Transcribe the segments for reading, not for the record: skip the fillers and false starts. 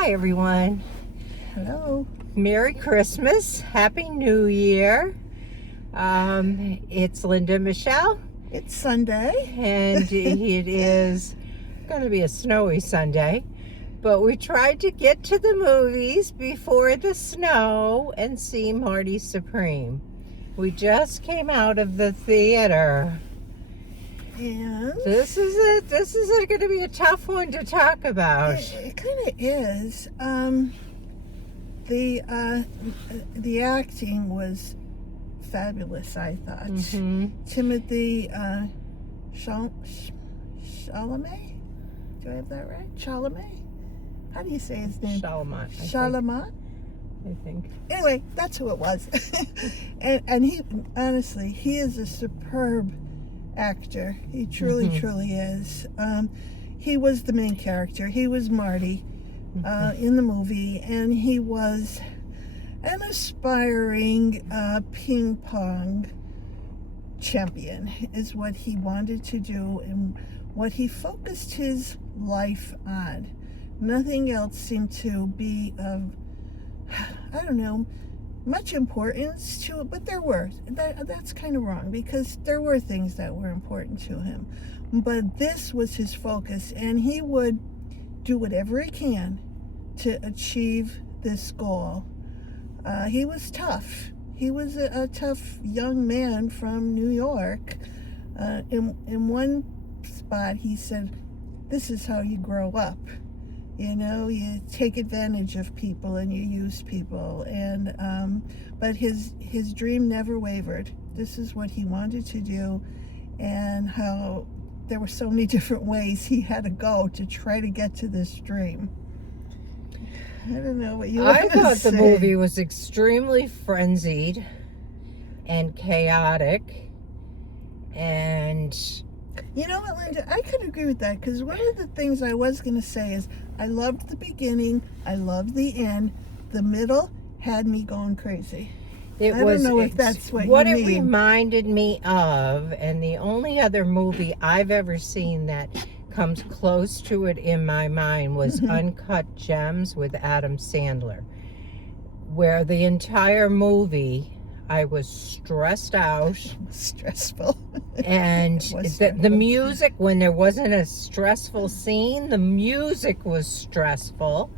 Hi, everyone. Hello. Merry Christmas. Happy New Year. It's Linda Michelle, It's Sunday. and it is going to be a snowy Sunday. But we tried to get to the movies before the snow and see Marty Supreme. We just came out of the theater. And This is going to be a tough one to talk about. it kind of is. The acting was fabulous, I thought. Timothy Chalamet? Do I have that right? Chalamet? How do you say his name? Chalamet. Chalamet? I think. Anyway, that's who it was. and he, honestly, he is a superb actor. He truly is. He was the main character. He was Marty in the movie, and he was an aspiring ping pong champion is what he wanted to do and what he focused his life on. Nothing else seemed to be of, I don't know, much importance to it, but there were. That's kind of wrong, because there were things that were important to him. But this was his focus, and he would do whatever he can to achieve this goal. He was tough. He was a tough young man from New York. In one spot, he said, "This is how you grow up. You know, you take advantage of people and you use people." And but his dream never wavered. This is what he wanted to do, and how there were so many different ways he had to go to try to get to this dream. I don't know what you want to say. I thought the movie was extremely frenzied and chaotic, and you know what, Linda? I could agree with that, because one of the things I was going to say is I loved the beginning, I loved the end. The middle had me going crazy. I don't know if that's what you mean. It reminded me of, and the only other movie I've ever seen that comes close to it in my mind was Uncut Gems with Adam Sandler, where the entire movie I was stressed out. Stressful. And the music, when there wasn't a stressful scene, the music was stressful.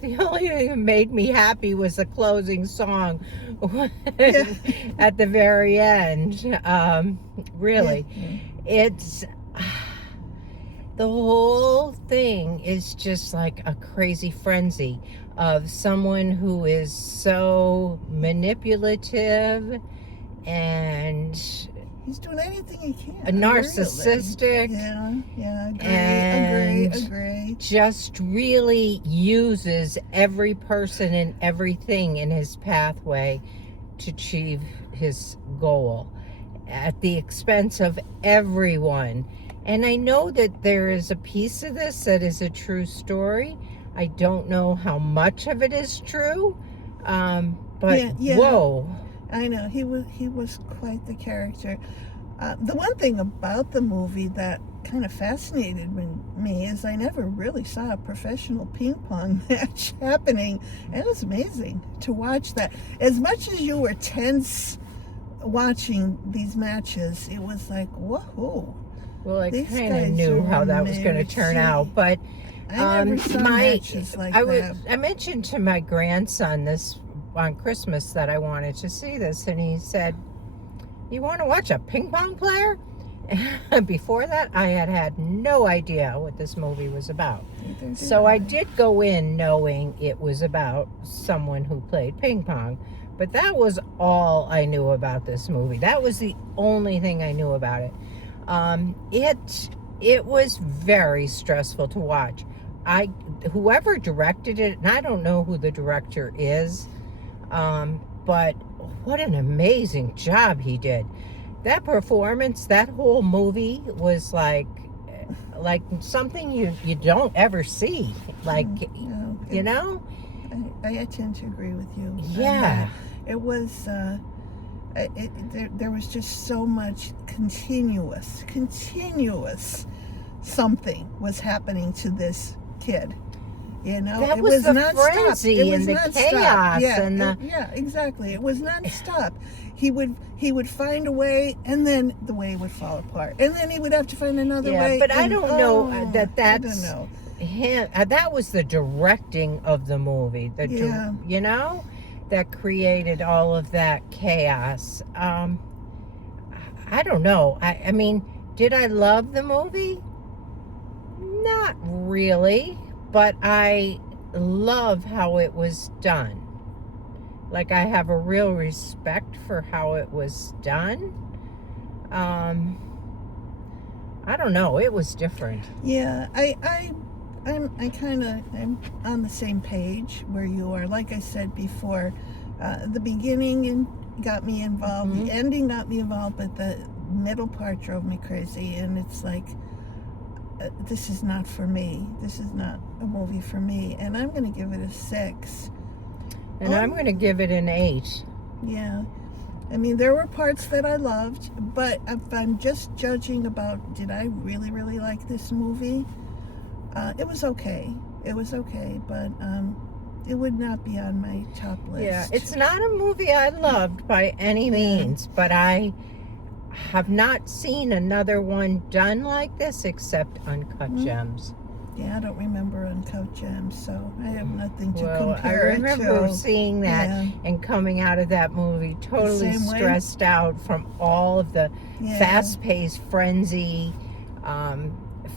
The only thing that made me happy was the closing song at the very end. Really. It's the whole thing is just like a crazy frenzy of someone who is so manipulative and he's doing anything he can. A narcissistic. Really. Agree. Just really uses every person and everything in his pathway to achieve his goal at the expense of everyone. And I know that there is a piece of this that is a true story. I don't know how much of it is true, but whoa. I know, he was quite the character. The one thing about the movie that kind of fascinated me is I never really saw a professional ping pong match happening. It was amazing to watch that. As much as you were tense watching these matches, it was like, whoa. Well, I kind of knew how that was going to turn out, but I never saw matches like that. I mentioned to my grandson this on Christmas that I wanted to see this, and he said, "You want to watch a ping pong player?" Before that, I had no idea what this movie was about. So I did go in knowing it was about someone who played ping pong, but that was all I knew about this movie. That was the only thing I knew about it. It was very stressful to watch. Whoever directed it, and I don't know who the director is, but what an amazing job he did. That performance, that whole movie was like something you don't ever see. Like, you know? I tend to agree with you. Yeah. It was, there was just so much continuous something was happening to this kid. You know, That it was the nonstop. frenzy It was and the nonstop. chaos Yeah, and the yeah, exactly. It was nonstop. He would find a way, and then the way would fall apart, and then he would have to find another way. But I and, don't know that I don't that's know. him. That was the directing of the movie. Yeah. You know, that created all of that chaos. I don't know. I mean, did I love the movie? Not really, but I love how it was done. Like, I have a real respect for how it was done. I don't know. It was different. Yeah, I'm on the same page where you are. Like I said before, the beginning got me involved, the ending got me involved, but the middle part drove me crazy. And it's like, this is not for me. This is not a movie for me. And I'm going to give it a 6. And I'm going to give it an 8. Yeah. I mean, there were parts that I loved, but if I'm just judging about, did I really, really like this movie? It was okay. It was okay, but it would not be on my top list. Yeah, it's not a movie I loved by any means, but I have not seen another one done like this except Uncut Gems. Yeah, I don't remember Uncut Gems, so I have nothing to Well, compare I remember it to. seeing that and coming out of that movie totally stressed out from all of the fast-paced frenzy,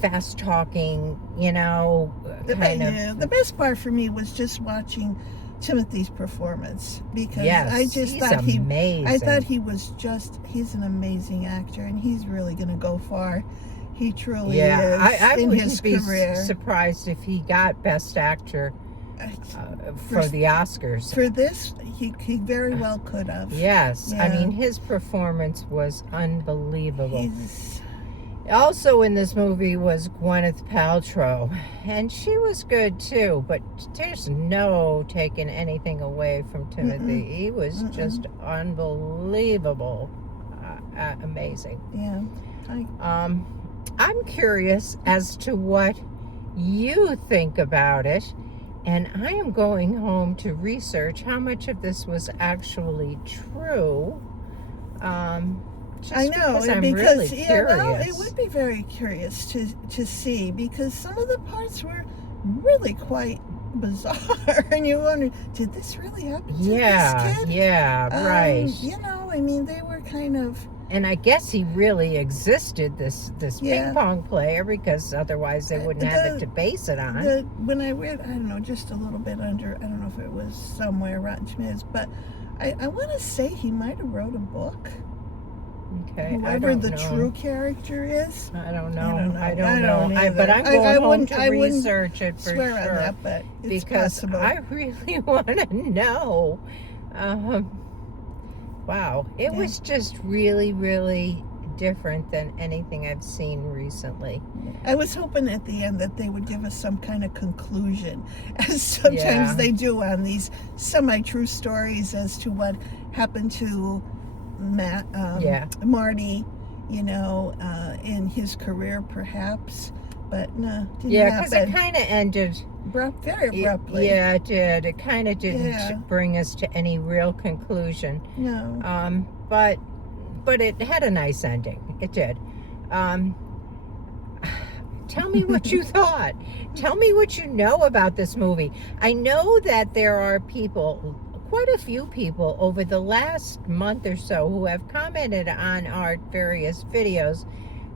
fast-talking, you know, The best part for me was just watching Timothy's performance, because I just thought amazing. I thought he's an amazing actor, and he's really going to go far. He truly is I in wouldn't his be career. Surprised if he got Best Actor for the Oscars. For this, he very well could have. Yes, Yeah. I mean, his performance was unbelievable. Also in this movie was Gwyneth Paltrow, and she was good too, but there's no taking anything away from Timothy. He was just unbelievable, amazing. Yeah. I'm curious as to what you think about it, and I am going home to research how much of this was actually true. I know, because I'm because really well, curious. it would be very curious to see, because some of the parts were really quite bizarre, and you wonder, did this really happen to this kid? Yeah, right. You know, I mean, they were kind of. And I guess he really existed, this ping pong player, because otherwise they wouldn't have it to base it on. When I read, I don't know, just a little bit under, I don't know if it was somewhere Rotten Tomatoes, but I want to say he might have wrote a book. Okay, Whoever the true character is. I don't know. I don't know. But I'm going home to I research it for swear sure. on that, but it's because possible. I really want to know. Wow, it was just really, really different than anything I've seen recently. I was hoping at the end that they would give us some kind of conclusion, as sometimes they do on these semi-true stories, as to what happened to Marty, you know, in his career, perhaps. But no, didn't happen. Because it kind of ended very abruptly. It did. It kind of didn't bring us to any real conclusion. No. But it had a nice ending. It did. Tell me what you thought. Tell me what you know about this movie. I know that there are people, quite a few people over the last month or so, who have commented on our various videos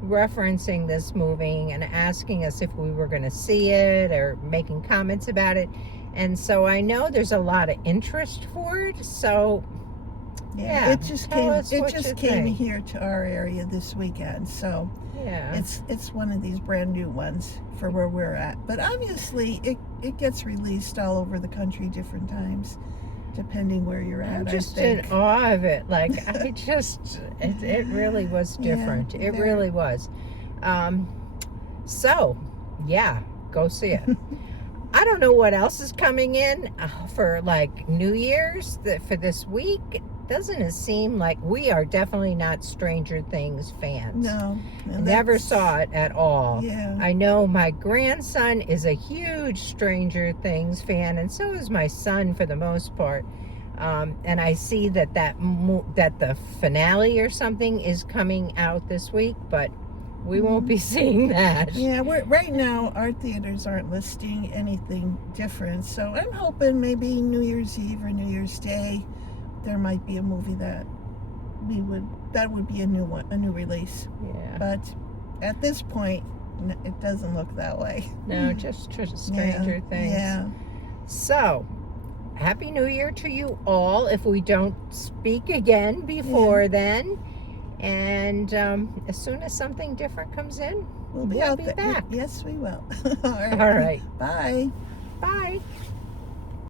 referencing this movie and asking us if we were going to see it or making comments about it. And so I know there's a lot of interest for it. So it just came here to our area this weekend. So it's one of these brand new ones for where we're at. But obviously it gets released all over the country different times, depending where you're at. I'm just in awe of it. Like, it really was different. It really was. So, yeah, go see it. I don't know what else is coming in for like New Year's for this week. doesn't it seem like we are definitely not Stranger Things fans? No. And Never that's- saw it at all. Yeah. I know my grandson is a huge Stranger Things fan, and so is my son for the most part. And I see that the finale or something is coming out this week, but we won't be seeing that. Yeah, right now our theaters aren't listing anything different, so I'm hoping maybe New Year's Eve or New Year's Day there might be a movie that would be a new one, a new release. Yeah. But at this point, it doesn't look that way. No, just Stranger Things. Yeah. So, Happy New Year to you all if we don't speak again before then. And as soon as something different comes in, We'll be out be there. back. Yes, we will. All right. Bye. Bye.